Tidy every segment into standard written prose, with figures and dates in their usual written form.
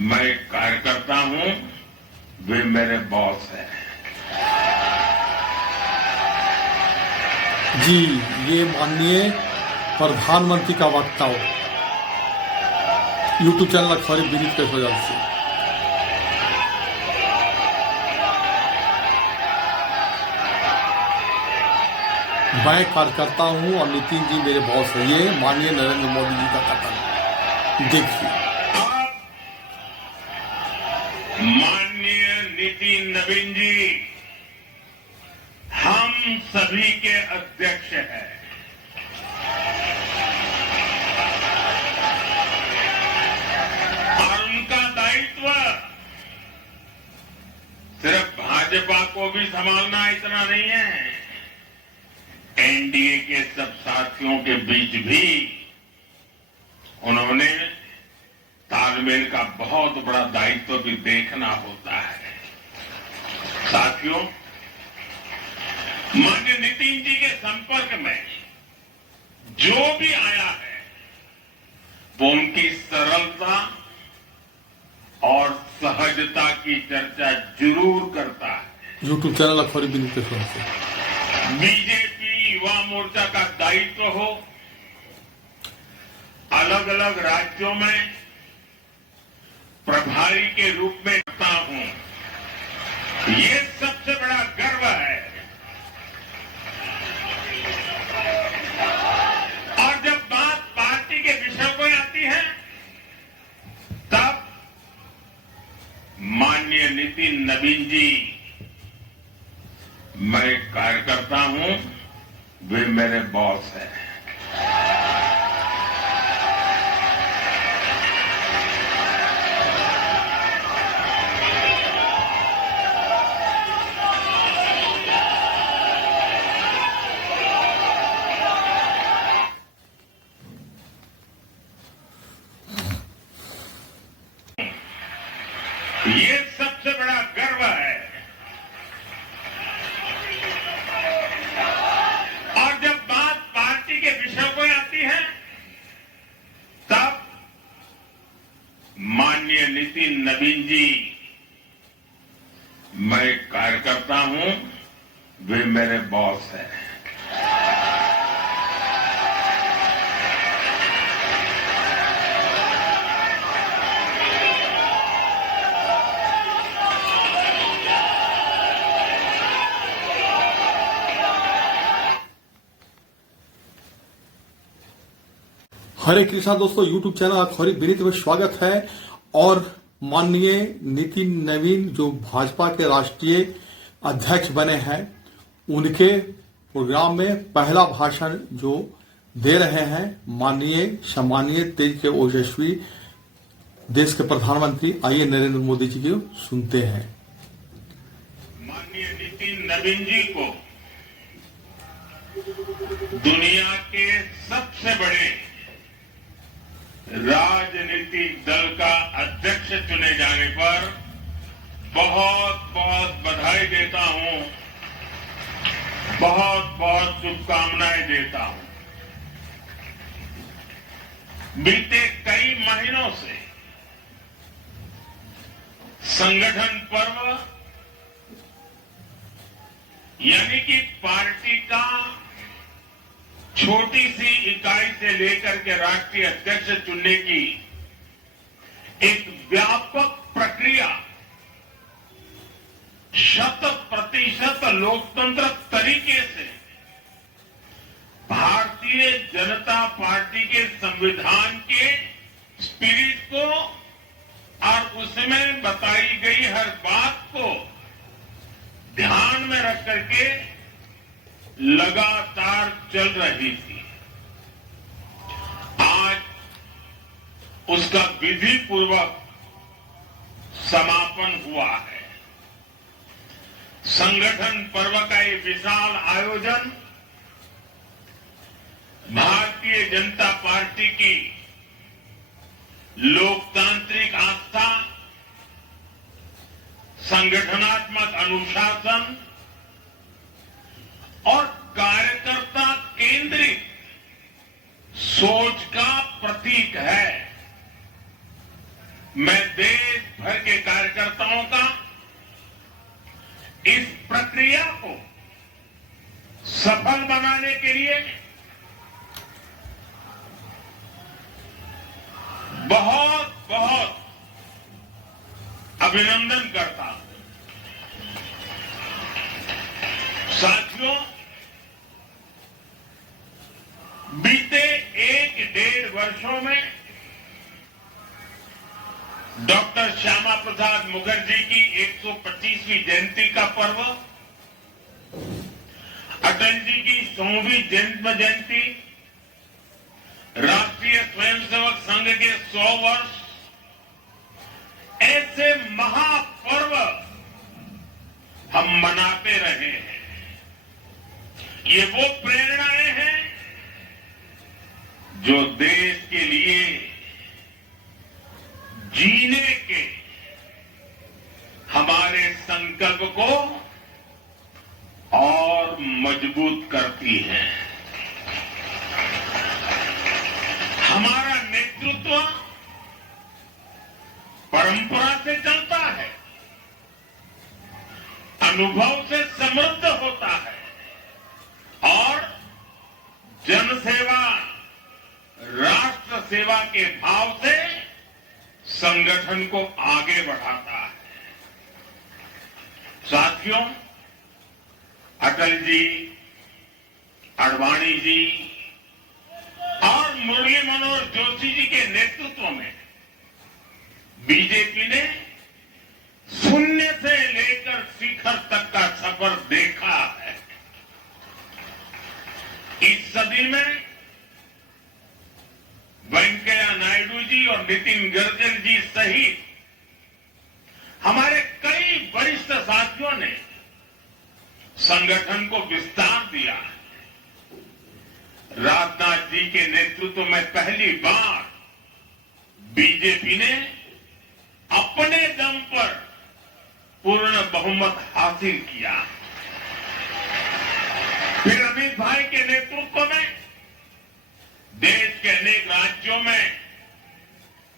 मैं कार्यकर्ता हूं, वे मेरे बॉस हैं। जी, ये माननीय प्रधानमंत्री का वक्तव्य यूट्यूब चैनल अखबारी विनीत के वजह से। मैं कार्यकर्ता हूं और नितिन जी मेरे बॉस हैं। ये माननीय नरेंद्र मोदी जी का कथन देखिए। माननीय नितिन नवीन जी हम सभी के अध्यक्ष हैं। और उनका दायित्व सिर्फ भाजपा को भी संभालना इतना नहीं है, एनडीए के सब साथियों के बीच भी उन्होंने तालमेल का बहुत बड़ा दायित्व भी देखना होता है। साथियों, माननीय नितिन जी के संपर्क में जो भी आया है वो उनकी सरलता और सहजता की चर्चा जरूर करता है। यूट्यूब चैनल अखबारी विनीत के वजह से। बीजेपी युवा मोर्चा का दायित्व हो, अलग अलग राज्यों में प्रभारी के रूप में करता हूं, ये सबसे बड़ा गर्व है। और जब बात पार्टी के विषय को आती है तब माननीय नितिन नवीन जी, मैं कार्यकर्ता हूं, वे मेरे बॉस हैं। ये सबसे बड़ा गर्व है। और जब बात पार्टी के विषय को आती है तब माननीय नितिन नवीन जी, मैं कार्यकर्ता हूं, वे मेरे बॉस हैं। हरे कृष्णा दोस्तों, यूट्यूब चैनल अखबारी विनीत में स्वागत है। और माननीय नितिन नवीन जो भाजपा के राष्ट्रीय अध्यक्ष बने हैं, उनके प्रोग्राम में पहला भाषण जो दे रहे हैं माननीय सम्मानीय तेज के ओजस्वी देश के प्रधानमंत्री, आइए नरेंद्र मोदी जी को सुनते हैं। माननीय नितिन नवीन जी को दुनिया के सबसे बड़े राजनीतिक दल का अध्यक्ष चुने जाने पर बहुत बहुत बधाई देता हूं, बहुत बहुत शुभकामनाएं देता हूं। बीते कई महीनों से संगठन पर्व यानी कि पार्टी का छोटी सी इकाई से लेकर के राष्ट्रीय अध्यक्ष चुनने की एक व्यापक प्रक्रिया 100% लोकतंत्र तरीके से भारतीय जनता पार्टी के संविधान के स्पिरिट को और उसमें बताई गई हर बात को ध्यान में रख करके लगातार चल रही थी। आज उसका विधि पूर्वक समापन हुआ है। संगठन पर्व का ये विशाल आयोजन भारतीय जनता पार्टी की लोकतांत्रिक आस्था, संगठनात्मक अनुशासन और कार्यकर्ता केंद्रित सोच का प्रतीक है। मैं देश भर के कार्यकर्ताओं का इस प्रक्रिया को सफल बनाने के लिए बहुत बहुत अभिनंदन करता हूं। साथियों, बीते 1-1.5 वर्षों में डॉक्टर श्यामा प्रसाद मुखर्जी की 125वीं जयंती का पर्व, अटल जी की 100वीं जन्म जयंती, राष्ट्रीय स्वयंसेवक संघ के 100 वर्ष, ऐसे महापर्व हम मनाते रहे हैं। ये वो प्रेरणाएं हैं जो देश के लिए जीने के हमारे संकल्प को और मजबूत करती है। हमारा नेतृत्व परंपरा से चलता है, अनुभव से समृद्ध होता है और जनसेवा, राष्ट्र सेवा के भाव से संगठन को आगे बढ़ाता है। साथियों, अटल जी, आडवाणी जी और मुरली मनोहर जोशी जी के नेतृत्व में बीजेपी ने शून्य से लेकर शिखर तक का सफर देखा है। इस सदी में वेंकैया नायडू जी और नितिन गडकरी जी सहित हमारे कई वरिष्ठ साथियों ने संगठन को विस्तार दिया है। राजनाथ जी के नेतृत्व में पहली बार बीजेपी ने अपने दम पर पूर्ण बहुमत हासिल किया। फिर अमित भाई के नेतृत्व में देश के अनेक राज्यों में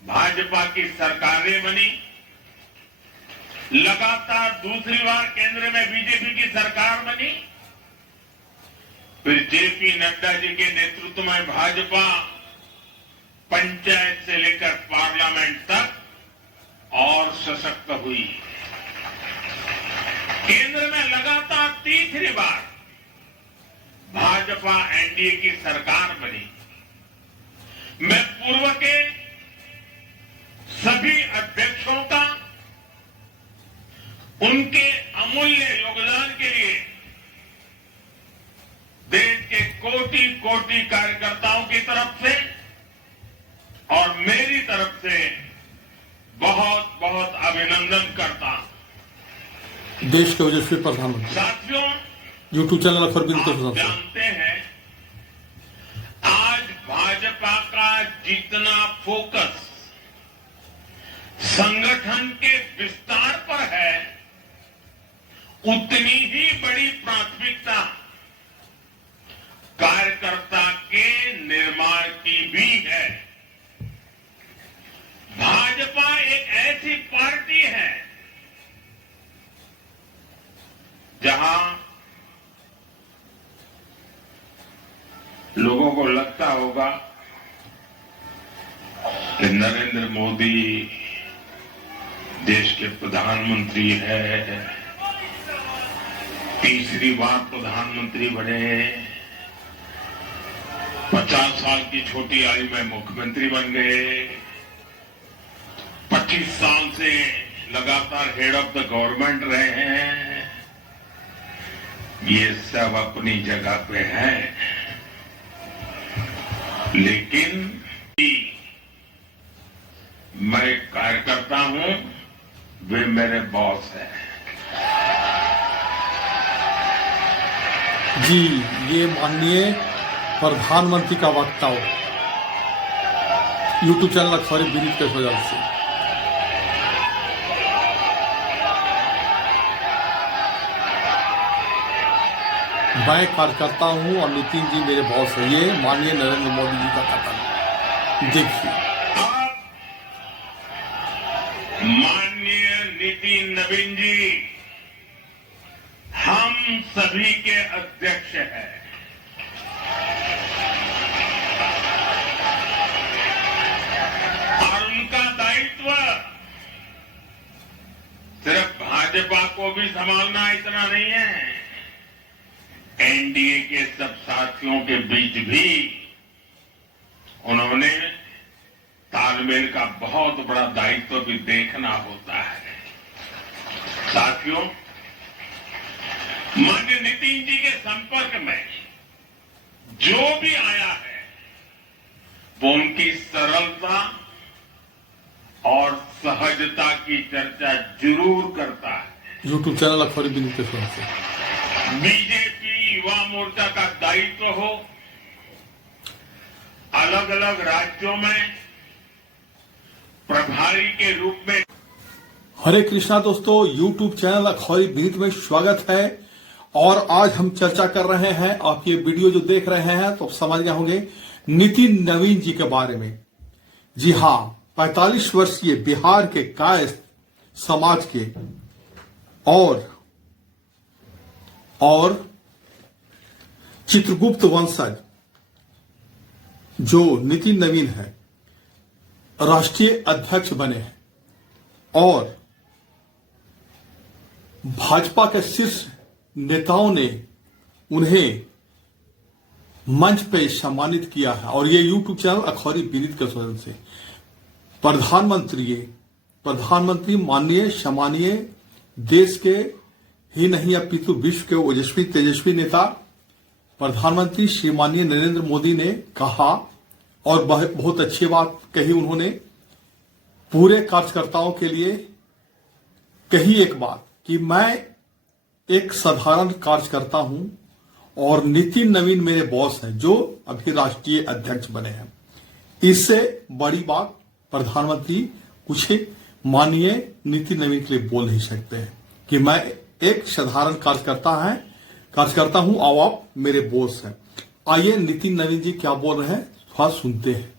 भाजपा की सरकारें बनी। लगातार दूसरी बार केंद्र में बीजेपी की सरकार बनी। फिर जेपी नड्डा जी के नेतृत्व में भाजपा पंचायत से लेकर पार्लियामेंट तक और सशक्त हुई। केंद्र में लगातार तीसरी बार भाजपा एनडीए की सरकार बनी। मैं पूर्व के सभी अध्यक्षों का उनके अमूल्य योगदान के लिए देश के कोटि कोटि कार्यकर्ताओं की तरफ से और मेरी तरफ से बहुत बहुत अभिनंदन करता हूं। देश के ओजस्वी प्रधानमंत्री साथियों, यूट्यूब चैनल अखबार आप जानते हैं आज भाजपा का जितना फोकस संगठन के विस्तार पर है, उतनी ही बड़ी प्राथमिकता कार्यकर्ता के निर्माण की भी है। भाजपा एक ऐसी पार्टी है जहां लोगों को लगता होगा कि नरेंद्र मोदी देश के प्रधानमंत्री है, तीसरी बार प्रधानमंत्री बने, 50 साल की छोटी आयु में मुख्यमंत्री बन गए, 25 साल से लगातार हेड ऑफ द गवर्नमेंट रहे हैं। ये सब अपनी जगह पे हैं, लेकिन मैं कार्यकर्ता हूं, वे मेरे बॉस हैं। जी, ये माननीय प्रधानमंत्री का वक्तव्य यूट्यूब चैनल अखबार विनीत के वजह से। मैं कार्यकर्ता हूं और नितिन जी मेरे बॉस है, ये माननीय नरेंद्र मोदी जी का कथन। देखिए, माननीय नितिन नवीन जी हम सभी के अध्यक्ष हैं। और उनका दायित्व सिर्फ भाजपा को भी संभालना इतना नहीं है, एनडीए के सब साथियों के बीच भी उन्होंने तालमेल का बहुत बड़ा दायित्व भी देखना होता है। साथियों, माननीय नितिन जी के संपर्क में जो भी आया है वो उनकी सरलता और सहजता की चर्चा जरूर करता है। यूट्यूब चैनल अखबारी बिनीत के स्वयं से बीजेपी युवा मोर्चा का दायित्व हो, अलग अलग राज्यों में प्रभारी के रूप में। हरे कृष्णा दोस्तों, यूट्यूब चैनल अखबारी बिनीत में स्वागत है। और आज हम चर्चा कर रहे हैं, आप ये वीडियो जो देख रहे हैं तो आप समझ गए होंगे नितिन नवीन जी के बारे में। जी हां, 45 वर्षीय बिहार के कायस्थ समाज के और चित्रगुप्त वंशज जो नितिन नवीन है, राष्ट्रीय अध्यक्ष बने हैं और भाजपा के शीर्ष नेताओं ने उन्हें मंच पे सम्मानित किया है। और ये यूट्यूब चैनल अखबारी बिनीत के स्वयं से प्रधानमंत्री माननीय सम्मानीय देश के ही नहीं अपितु विश्व के ओजस्वी तेजस्वी नेता प्रधानमंत्री श्री माननीय नरेंद्र मोदी ने कहा, और बहुत अच्छी बात कही उन्होंने, पूरे कार्यकर्ताओं के लिए कही एक बात कि मैं एक साधारण कार्यकर्ता हूं और नितिन नवीन मेरे बॉस हैं जो अभी राष्ट्रीय अध्यक्ष बने हैं। इससे बड़ी बात प्रधानमंत्री कुछ माननीय नितिन नवीन के लिए बोल नहीं सकते हैं कि मैं एक साधारण कार्यकर्ता हूं और आप मेरे बॉस हैं। आइए नितिन नवीन जी क्या बोल रहे हैं थोड़ा सुनते हैं।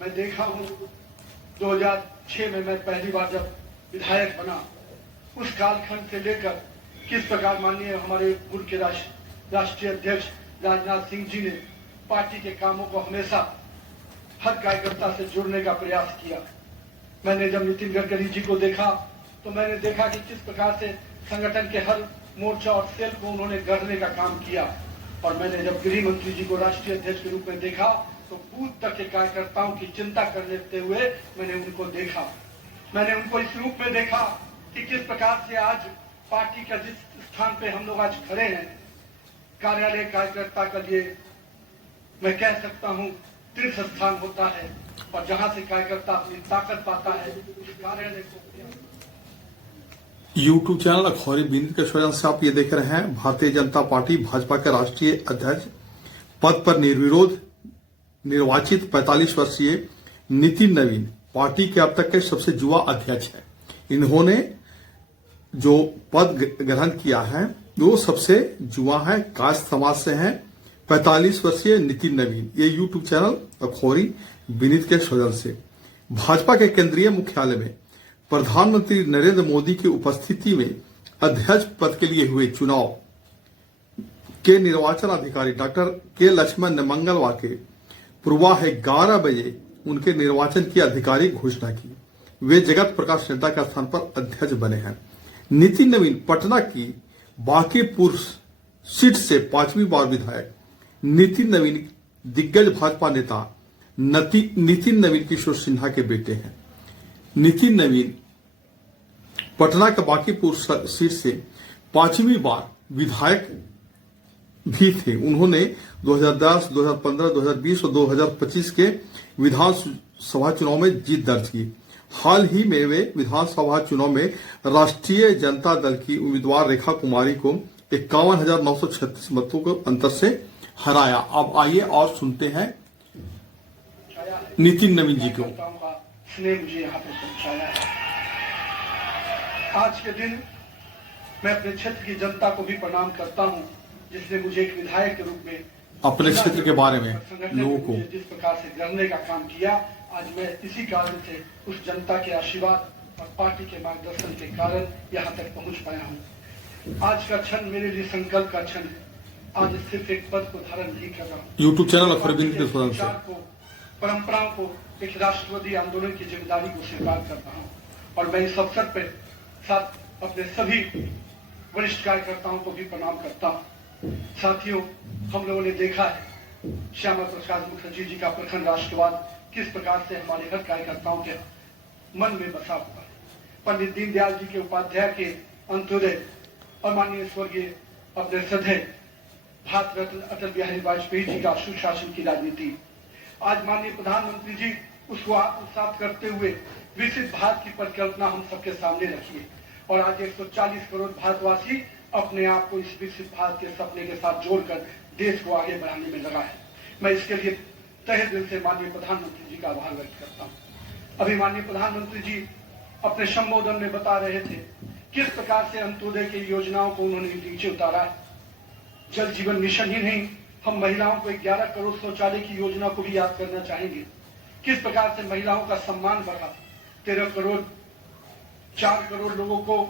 मैं देखा हूं 2006 में मैं पहली बार जब विधायक बना, उस कालखंड से लेकर किस प्रकार माननीय हमारे पूर्व के राष्ट्रीय अध्यक्ष राजनाथ सिंह जी ने पार्टी के कामों को हमेशा हर कार्यकर्ता से जुड़ने का प्रयास किया। मैंने जब नितिन गडकरी जी को देखा तो मैंने देखा कि किस प्रकार से संगठन के हर मोर्चा और सेल को उन्होंने गढ़ने का काम किया। और मैंने जब गृह मंत्री जी को राष्ट्रीय अध्यक्ष के रूप में देखा तो बूथ तक के कार्यकर्ताओं की चिंता करते हुए मैंने उनको देखा। मैंने उनको इस रूप में देखा कि किस प्रकार से आज पार्टी का जिस स्थान पे हम लोग आज खड़े हैं, कार्यालय कार्यकर्ता के लिए मैं कह सकता हूं तीर्थ स्थान होता है, और जहां से कार्यकर्ता अपनी ताकत पाता है उस कार्यालय को। यूट्यूब चैनल अखबारी बिनीत के स्वयं से आप ये देख रहे हैं, भारतीय जनता पार्टी भाजपा के राष्ट्रीय अध्यक्ष पद पर निर्विरोध निर्वाचित 45 वर्षीय नितिन नवीन पार्टी के अब तक के सबसे युवा अध्यक्ष हैं। इन्होंने जो पद ग्रहण किया है वो सबसे युवा है, कास्ट समाज से हैं। 45 वर्षीय नितिन नवीन, ये यूट्यूब चैनल अखबारी बिनीत के स्वयं से भाजपा के केंद्रीय मुख्यालय में प्रधानमंत्री नरेंद्र मोदी की उपस्थिति में अध्यक्ष पद के लिए हुए चुनाव के निर्वाचन अधिकारी डॉक्टर के लक्ष्मण ने मंगलवार के पूर्वाह 11 बजे उनके निर्वाचन की आधिकारिक घोषणा की। वे जगत प्रकाश नड्डा के स्थान पर अध्यक्ष बने हैं। नितिन नवीन पटना की बांकीपुर सीट से 5वीं बार विधायक। नितिन नवीन दिग्गज भाजपा नेता नितिन नवीन किशोर सिन्हा के बेटे हैं। नितिन नवीन पटना के बांकीपुर सीट से 5वीं बार विधायक भी थे। उन्होंने 2010, 2015, 2020 और 2025 के विधानसभा चुनाव में जीत दर्ज की। हाल ही में वे विधानसभा चुनाव में राष्ट्रीय जनता दल की उम्मीदवार रेखा कुमारी को 51,936 मतों के अंतर से हराया। अब आइए और सुनते हैं नितिन नवीन जी को। स्नेह मुझे यहाँ पे पहुंचाया है। आज के दिन मैं अपने क्षेत्र की जनता को भी प्रणाम करता हूँ जिसने मुझे एक विधायक के रूप में अपने क्षेत्र के बारे में लोगों को जिस प्रकार से गढ़ने का काम किया। आज मैं इसी कारण से उस जनता के आशीर्वाद और पार्टी के मार्गदर्शन के कारण यहाँ तक पहुँच पाया हूँ। आज का क्षण मेरे लिए संकल्प का क्षण है। आज सिर्फ एक पद को धारण नहीं कर रहा हूँ। यूट्यूब चैनल पार्टी के अखबार विचार को, परंपराओं को, एक राष्ट्रवादी आंदोलन की जिम्मेदारी को स्वीकार करता हूँ और मैं इस अवसर पर साथ अपने सभी वरिष्ठ कार्यकर्ताओं को भी प्रणाम करता हूँ। साथियों, हम लोगों ने देखा है श्यामा प्रसाद मुखर्जी जी का प्रखर राष्ट्रवाद किस प्रकार से हमारे हर कार्यकर्ताओं के मन में बसा हुआ है। पंडित दीनदयाल जी के उपाध्याय के अंत्योदय और माननीय स्वर्गीय अपने सदैव भारत रत्न अटल बिहारी वाजपेयी जी का सुशासन की राजनीति, आज माननीय प्रधानमंत्री जी उसको आत्मसात करते हुए विकसित भारत की परिकल्पना हम सबके सामने रखी है और आज 140 करोड़ भारतवासी अपने आप को इस विकसित भारत के सपने के साथ जोड़कर देश को आगे बढ़ाने में लगा है। मैं इसके लिए तहे दिल से माननीय प्रधानमंत्री जी का आभार व्यक्त करता हूँ। अभी माननीय प्रधानमंत्री जी अपने संबोधन में बता रहे थे किस प्रकार से अंत्योदय की योजनाओं को उन्होंने नीचे उतारा है। जल जीवन मिशन ही नहीं, हम महिलाओं को 11 करोड़ शौचालय की योजना को भी याद करना चाहेंगे। किस प्रकार से महिलाओं का सम्मान बढ़ा, 13 करोड़ 4 करोड़ लोगों को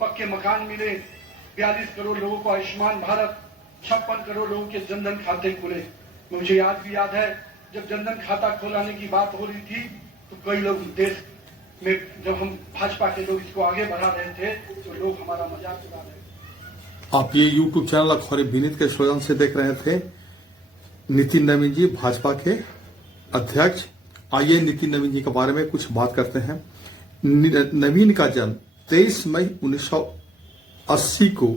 पक्के मकान मिले, 42 करोड़ लोगों को आयुष्मान भारत, 56 करोड़ लोगों के जनधन खाते खुले। मुझे भी याद है जब जनधन खाता खोलाने की बात हो रही थी तो कई लोग देश में, जब हम भाजपा के लोग इसको आगे बढ़ा रहे थे तो लोग हमारा मजाक उड़ा रहे थे। आप ये यूट्यूब चैनल अखबार विनीत के स्लोगन से देख रहे थे। नितिन नवीन जी भाजपा के अध्यक्ष। आइए नितिन नवीन जी के बारे में कुछ बात करते हैं। नवीन का जन्म 23 मई 1980 को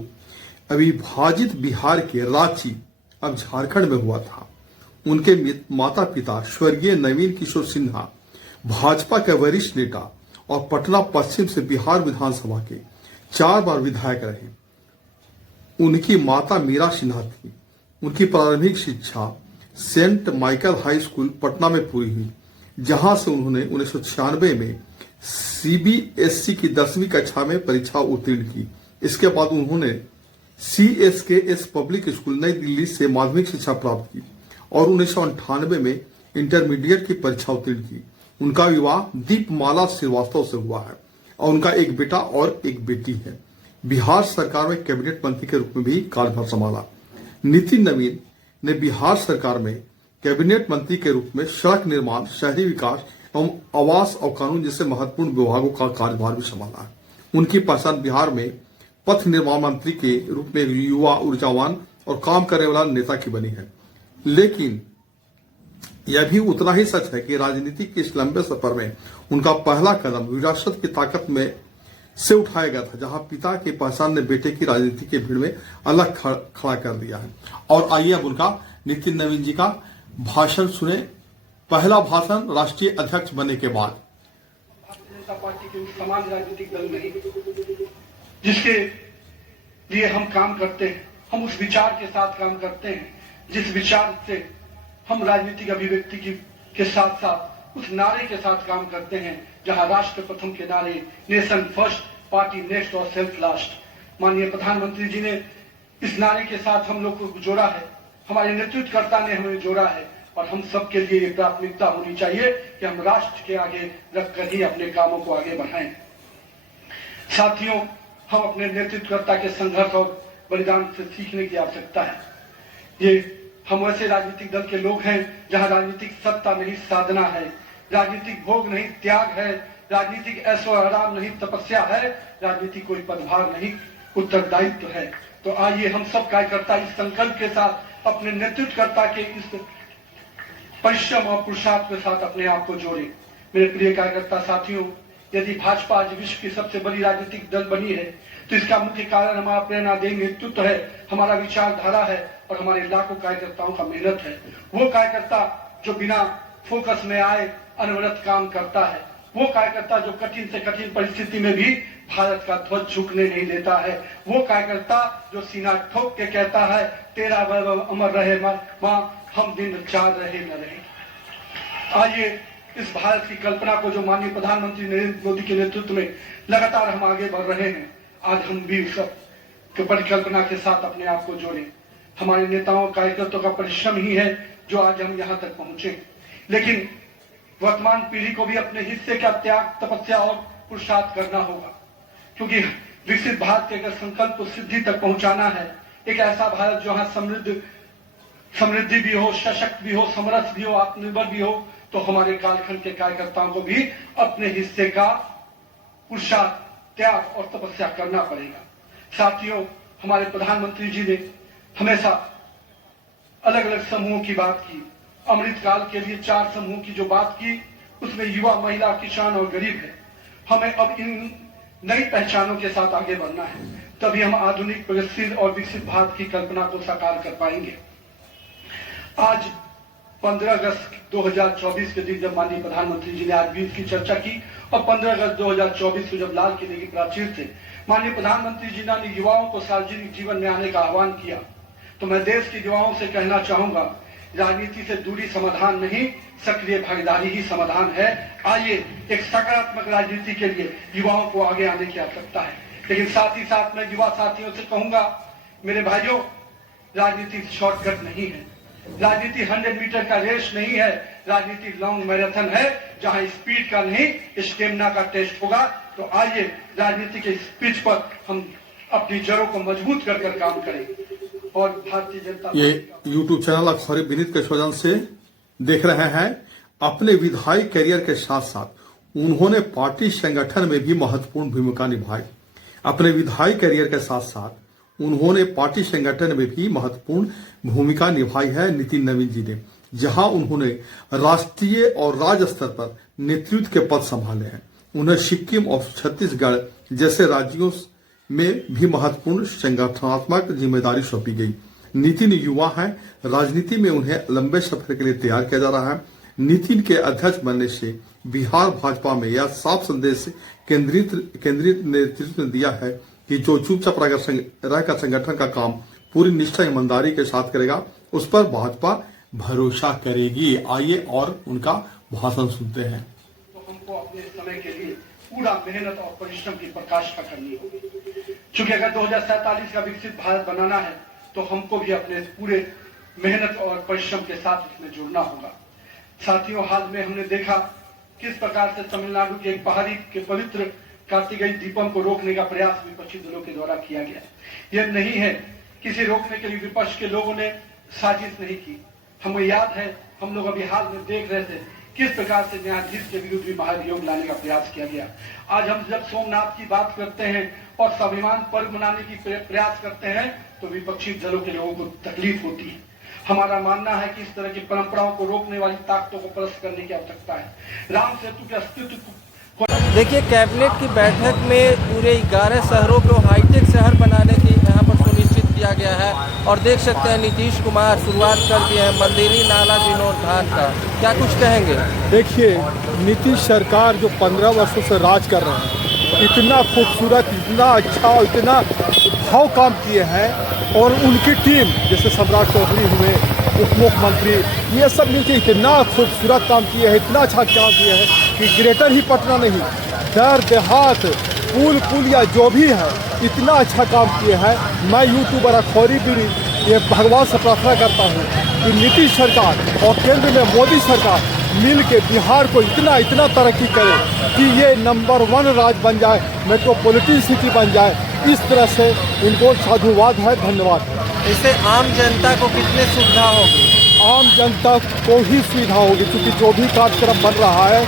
अविभाजित बिहार के रांची, अब झारखंड में हुआ था। उनके माता पिता स्वर्गीय नवीन किशोर सिन्हा भाजपा के वरिष्ठ नेता और पटना पश्चिम से बिहार विधानसभा के 4 बार विधायक रहे। उनकी माता मीरा सिन्हा थी। उनकी प्रारंभिक शिक्षा saint Michael high school Patna में पूरी हुई, जहां से उन्होंने 1996 में सीबीएसई की 10वीं कक्षा में परीक्षा उत्तीर्ण की। इसके बाद उन्होंने CSKS पब्लिक स्कूल नई दिल्ली से माध्यमिक शिक्षा प्राप्त की और 1998 में इंटरमीडिएट की परीक्षा उत्तीर्ण की। उनका विवाह दीपमाला श्रीवास्तव से हुआ है और उनका एक बेटा और एक बेटी है। बिहार सरकार में कैबिनेट मंत्री के रूप में भी कार्यभार संभाला। नितिन नवीन ने बिहार सरकार में कैबिनेट मंत्री के रूप में सड़क निर्माण, शहरी विकास एवं आवास और कानून जैसे महत्वपूर्ण विभागों का कार्यभार भी संभाला है। उनकी पहचान बिहार में पथ निर्माण मंत्री के रूप में युवा, ऊर्जावान और काम करने वाला नेता की बनी है। लेकिन यह भी उतना ही सच है कि राजनीति के इस लंबे सफर में उनका पहला कदम विरासत की ताकत में से उठाया गया था, जहां पिता की पहचान ने बेटे की राजनीति के भीड़ में अलग खड़ा कर दिया है। और आइए अब उनका नितिन नवीन जी का भाषण सुने। पहला भाषण राष्ट्रीय अध्यक्ष बनने के बाद। भारतीय जनता पार्टी के उस समान राजनीतिक दल में जिसके लिए हम काम करते हैं, हम उस विचार के साथ काम करते हैं जिस विचार से हम राजनीतिक अभिव्यक्ति के साथ साथ उस नारे के साथ काम करते हैं जहां राष्ट्र प्रथम के नारे, नेशन फर्स्ट, पार्टी नेक्स्ट और सेल्फ लास्ट। माननीय प्रधानमंत्री जी ने इस नारे के साथ हम लोग को जोड़ा है, हमारे नेतृत्वकर्ता ने हमें जोड़ा है और हम सबके लिए ये प्राथमिकता होनी चाहिए कि हम राष्ट्र के आगे रखकर ही अपने कामों को आगे बढ़ाएं। साथियों, हम अपने नेतृत्वकर्ता के संघर्ष और बलिदान से सीखने की आवश्यकता है। ये हम ऐसे राजनीतिक दल के लोग हैं जहां राजनीतिक सत्ता नहीं साधना है, राजनीतिक भोग नहीं त्याग है, राजनीतिक ऐशो आराम नहीं तपस्या है, राजनीति कोई पदभार नहीं उत्तरदायित्व है। तो आइए हम सब कार्यकर्ता इस संकल्प के साथ अपने नेतृत्वकर्ता के इस परिश्रम और पुरुषार्थ के साथ अपने आप को जोड़े। मेरे प्रिय कार्यकर्ता साथियों, यदि भाजपा आज विश्व की सबसे बड़ी राजनीतिक दल बनी है तो इसका मुख्य कारण हमारा प्रेरणादायी नेतृत्व है, हमारा विचारधारा है और हमारे लाखों कार्यकर्ताओं का मेहनत है। वो कार्यकर्ता जो बिना फोकस में आए अनवरत काम करता है, वो कार्यकर्ता जो कठिन से कठिन परिस्थिति में भी भारत का ध्वज झुकने नहीं देता है, वो कार्यकर्ता जो सीना ठोक के कहता है तेरा वैभव अमर रहे मां, हम दिन चार रहे न रहे। आइए इस भारत की कल्पना को जो माननीय प्रधानमंत्री नरेंद्र मोदी के नेतृत्व में लगातार हम आगे बढ़ रहे हैं, आज हम भी सब परिकल्पना के साथ अपने आप को जोड़ें। हमारे नेताओं कार्यकर्ताओं का परिश्रम ही है जो आज हम यहाँ तक पहुंचे। लेकिन वर्तमान पीढ़ी को भी अपने हिस्से का त्याग, तपस्या और पुरुषार्थ करना होगा, क्योंकि विकसित भारत के अगर संकल्प को सिद्धि तक पहुंचाना है, एक ऐसा भारत जहां समृद्धि भी हो, सशक्त भी हो, समरस भी हो, आत्मनिर्भर भी हो, तो हमारे कालखंड के कार्यकर्ताओं को भी अपने हिस्से का पुरुषार्थ, त्याग और तपस्या करना पड़ेगा। साथियों, हमारे प्रधानमंत्री जी ने हमेशा अलग अलग समूहों की बात की। अमृतकाल के लिए 4 समूह की जो बात की, उसमें युवा, महिला, किसान और गरीब है। हमें अब इन नई पहचानों के साथ आगे बढ़ना है, तभी हम आधुनिक, प्रगतिशील और विकसित भारत की कल्पना को साकार कर पाएंगे। आज 15 अगस्त 2024 के दिन जब माननीय प्रधानमंत्री जी ने आज भी इसकी चर्चा की, और 15 अगस्त 2024 को जब लाल किले की प्राचीर से माननीय प्रधानमंत्री जी ने युवाओं को सार्वजनिक जीवन में आने का आह्वान किया, तो मैं देश के युवाओं से कहना चाहूंगा, राजनीति से दूरी समाधान नहीं, सक्रिय भागीदारी ही समाधान है। आइए एक सकारात्मक राजनीति के लिए युवाओं को आगे आने की आवश्यकता है। लेकिन साथ ही साथ मैं युवा साथियों से कहूंगा, मेरे भाइयों, राजनीति शॉर्टकट नहीं है, राजनीति 100 मीटर का रेस नहीं है, राजनीति लॉन्ग मैराथन है, जहां स्पीड का नहीं, स्टेमिना का टेस्ट होगा। तो आइए राजनीति के इस पिच पर हम अपनी जड़ों को मजबूत कर काम करें। और भारतीय जनता ये YouTube चैनल अखबारी विनीत के सौजन से देख रहे हैं। अपने विधायी करियर के साथ साथ उन्होंने पार्टी संगठन में भी महत्वपूर्ण भूमिका निभाई। अपने विधायी करियर के साथ साथ उन्होंने पार्टी संगठन में भी महत्वपूर्ण भूमिका निभाई है नितिन नवीन जी ने, जहां उन्होंने राष्ट्रीय और राज्य स्तर पर नेतृत्व के पद संभाले हैं। उन्हें सिक्किम और छत्तीसगढ़ जैसे राज्यों में भी महत्वपूर्ण संगठनात्मक जिम्मेदारी सौंपी गई। नितिन युवा हैं, राजनीति में उन्हें लंबे सफर के लिए तैयार किया जा रहा है। नितिन के अध्यक्ष बनने से बिहार भाजपा में यह साफ संदेश केंद्रित नेतृत्व ने दिया है कि जो चुपचाप रहकर संगठन का काम पूरी निष्ठा ईमानदारी के साथ करेगा, उस पर भाजपा भरोसा करेगी। आइए और उनका भाषण सुनते हैं। तो हमको अपने समय के लिए पूरा मेहनत और परिश्रम की प्रकाष्ठा करनी होगी, क्योंकि अगर 2047 का विकसित भारत बनाना है तो हमको भी अपने पूरे मेहनत और परिश्रम के साथ इसमें जुड़ना होगा। साथियों, हाल में हमने देखा किस प्रकार से तमिलनाडु के एक पहाड़ी के पवित्र कार्तिकेय दीपम को रोकने का प्रयास विपक्षी दलों के द्वारा किया गया। यह नहीं है, किसी रोकने के लिए विपक्ष के लोगों ने साजिश नहीं की। हमें याद है, हम लोग अभी हाल में देख रहे थे किस प्रकार से न्यायाधीश के विरुद्ध भी महाभियोग लाने का प्रयास किया गया। आज हम जब सोमनाथ की बात करते हैं और स्वाभिमान पर्व मनाने की प्रयास करते हैं, तो विपक्षी दलों के लोगों को तकलीफ होती है। हमारा मानना है कि इस तरह की परंपराओं को रोकने वाली ताकतों को परास्त करने की आवश्यकता है। राम सेतु के अस्तित्व को देखिए, कैबिनेट की बैठक में पूरे 11 शहरों को हाईटेक शहर बनाने की यहाँ पर सुनिश्चित किया गया है। और देख सकते हैं नीतीश कुमार शुरुआत कर दिए हैं मंदिरी नाला जीर्णोद्धार का। क्या कुछ कहेंगे? देखिए, नीतीश सरकार जो 15 वर्षों से राज कर रहे हैं, इतना खूबसूरत, इतना अच्छा और इतना भाव काम किए हैं। और उनकी टीम जैसे सम्राट चौधरी हुए, उप मुख्यमंत्री, ये सब मिलकर इतना खूबसूरत काम किए हैं, इतना अच्छा काम किए हैं कि ग्रेटर ही पटना नहीं, दर देहात, पुल या जो भी है, इतना अच्छा काम किए हैं। मैं यूट्यूबर अखबारी भी ये भगवान से प्रार्थना करता हूँ कि नीतीश सरकार और केंद्र में मोदी सरकार मिल के बिहार को इतना तरक्की करे कि ये नंबर 1 राज्य बन जाए, मेट्रोपॉलिटन सिटी बन जाए। इस तरह से इनको साधुवाद है, धन्यवाद। इससे आम जनता को कितनी सुविधा होगी? आम जनता को ही सुविधा होगी, क्योंकि जो भी कार्यक्रम बन रहा है,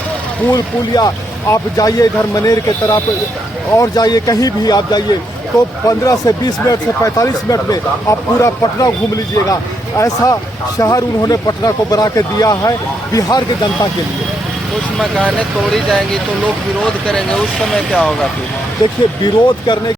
पुल या आप जाइए इधर मनेर के तरफ और जाइए, कहीं भी आप जाइए तो 15 से 20 मिनट से 45 मिनट में आप पूरा पटना घूम लीजिएगा। ऐसा शहर उन्होंने पटना को बना के दिया है बिहार के जनता के लिए। कुछ मकानें तोड़ी जाएंगी तो लोग विरोध करेंगे, उस समय क्या होगा फिर? देखिए, विरोध करने